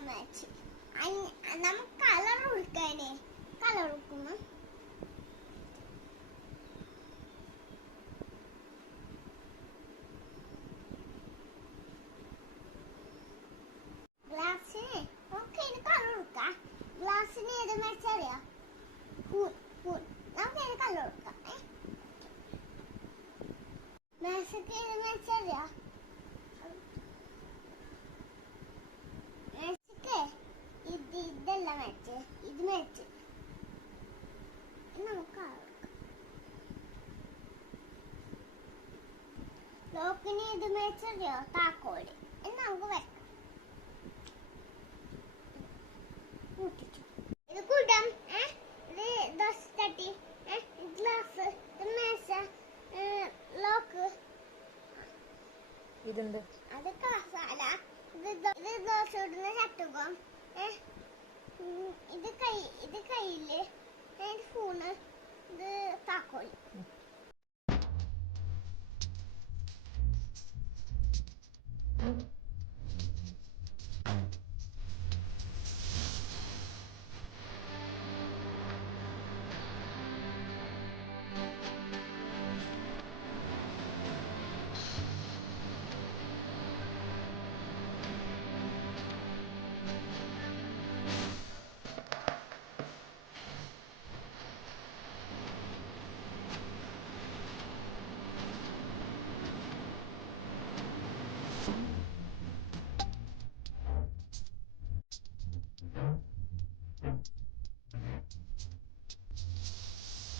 match നമുക്ക് colour കൊടുക്കാനേ colour കൊടുക്കുന്നു ഗ്ലാസ്സിന് നമുക്ക് കളർ കൊടുക്കാം ഗ്ലാസ്സിന് ഏത് മാച്ച് അറിയാം നമുക്ക് കളർ കൊടുക്കാം മാസക്ക് ഏത് മാച്ച് അറിയാം ഇതല്ല മാച്ച് ഇത് മാച്ച് നമുക്ക് ലോക്കിന് ഇത് മാച്ച് അറിയോ താക്കോല് നമുക്ക് വെക്കാം ഇത് കൂട്ടം ഇത് ദോശ തട്ടി ഗ്ലാസ് മേശ ലോക്ക് ഇതെന്ത് അത് കസാല ഇത് ദോശ ഇടുന്ന ചട്ടുകം ഇത് കയ്യില് ഫോണ് ഇത് താക്കോല്